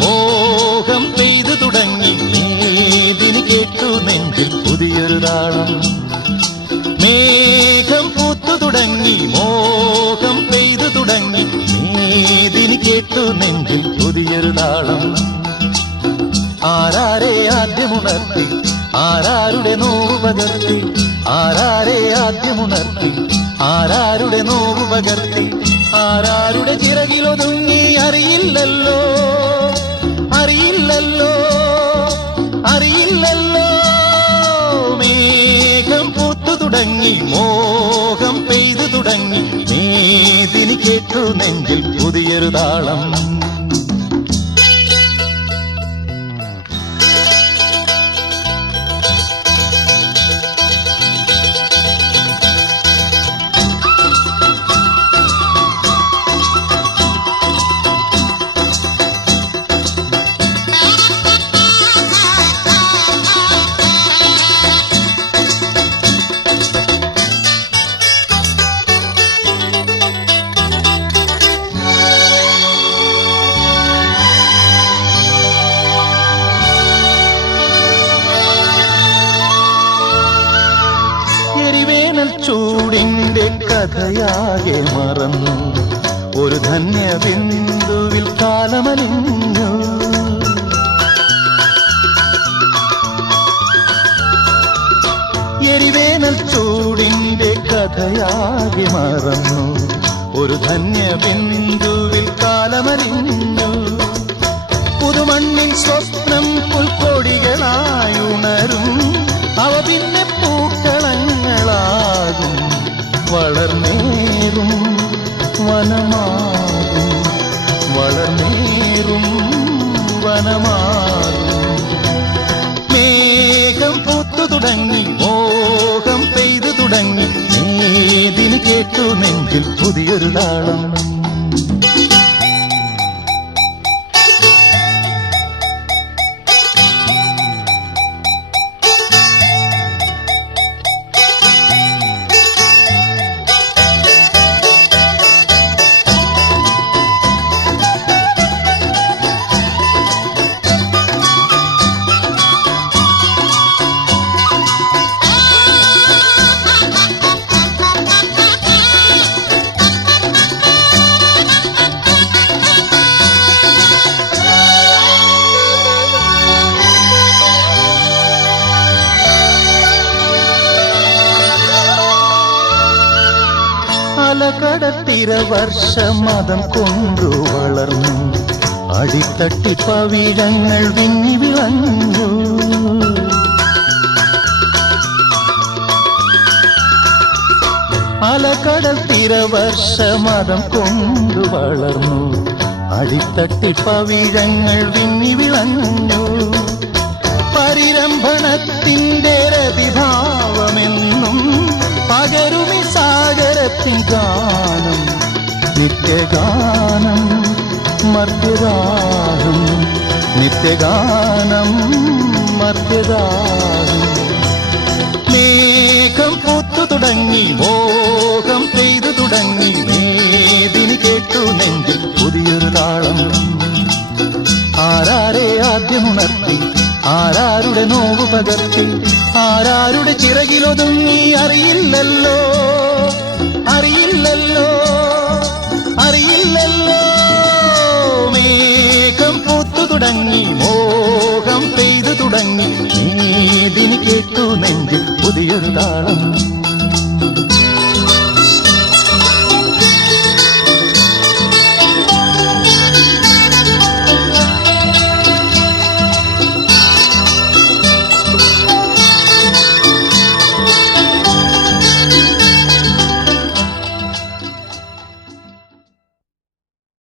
മോഹം പെയ്തു തുടങ്ങി മേദിനി കേട്ടു നെഞ്ചിൽ പുതിയൊരു താളം. മേഘം പൂത്തു തുടങ്ങി മോഹം പെയ്തു തുടങ്ങി മേദിനി കേട്ടു നെഞ്ചിൽ പുതിയൊരു താളം. ആരാരെ ആദ്യമുണർത്തി ആരാരുടെ നോവ് പകർത്തി, ആരാരെ ആദ്യമുണർത്തി ആരാരുടെ നോവ് പകർത്തി, ആരാരുടെ ചിറകിലൊതുങ്ങി അറിയില്ലല്ലോ അറിയില്ലല്ലോ അറിയില്ലല്ലോ. മേഘം പൂത്തു തുടങ്ങി മോഹം പെയ്തു തുടങ്ങി മേദിനി കേട്ടു നെഞ്ചിൽ പുതിയൊരു താളം. ചൂടിന്റെ കഥയാകെ മറന്നു ഒരു ധന്യ ബിന്ദുവിൽ കാലമലിഞ്ഞു. എരിവേനൽ ചൂടിന്റെ കഥയാകെ മറന്നു ഒരു ധന്യ ബിന്ദുവിൽ കാലമലിഞ്ഞു. പുതുമണ്ണിൽ സ്വപ്നം പുൽക്കൊടികളായുണരും അവ പിന്നെ പൂക്കളങ്ങളാകും. വളർന്നേറും വനമാകും വളർന്നേറും വനമാകും. മേഘം പൂത്തു തുടങ്ങി മോഹം പെയ്തു തുടങ്ങി മേദിനി കേട്ടു നെഞ്ചിൽ പുതിയൊരു താളം. അലകടത്തിര വർഷമതം കൊണ്ടു വളർന്നു അടിത്തട്ടി പവിഴങ്ങൾ വിങ്ങി വിളഞ്ഞു. അലകടത്തിര വർഷമതം കൊണ്ടു വളർന്നു അടിത്തട്ടി പവിഴങ്ങൾ വിങ്ങി വിളഞ്ഞു. പരിരംഭണത്തിൻ്റെ രതിഭാവമെന്നും പകരുമി സാഗരത്തിൻ ഗാനം നിത്യഗാനം മർത്യഗാനം നിത്യഗാനം മർത്യഗാനം. മേഘം പൂത്തു തുടങ്ങി മോഹം പെയ്തു തുടങ്ങി മേദിനി കേട്ടു നെഞ്ചിൽ പുതിയൊരു താളം. ആരാരെ ആദ്യമുണർത്തി ആരാരുടെ നോവ് പകർത്തി, ആരാരുടെ ചിറകിലൊതുങ്ങി അറിയില്ലല്ലോ അറിയില്ലല്ലോ അറിയില്ലല്ലോ. മേഘം പൂത്തു തുടങ്ങി മോഹം പെയ്തു തുടങ്ങി മേദിനി കേട്ടു നെഞ്ചിൽ പുതിയൊരു താളം.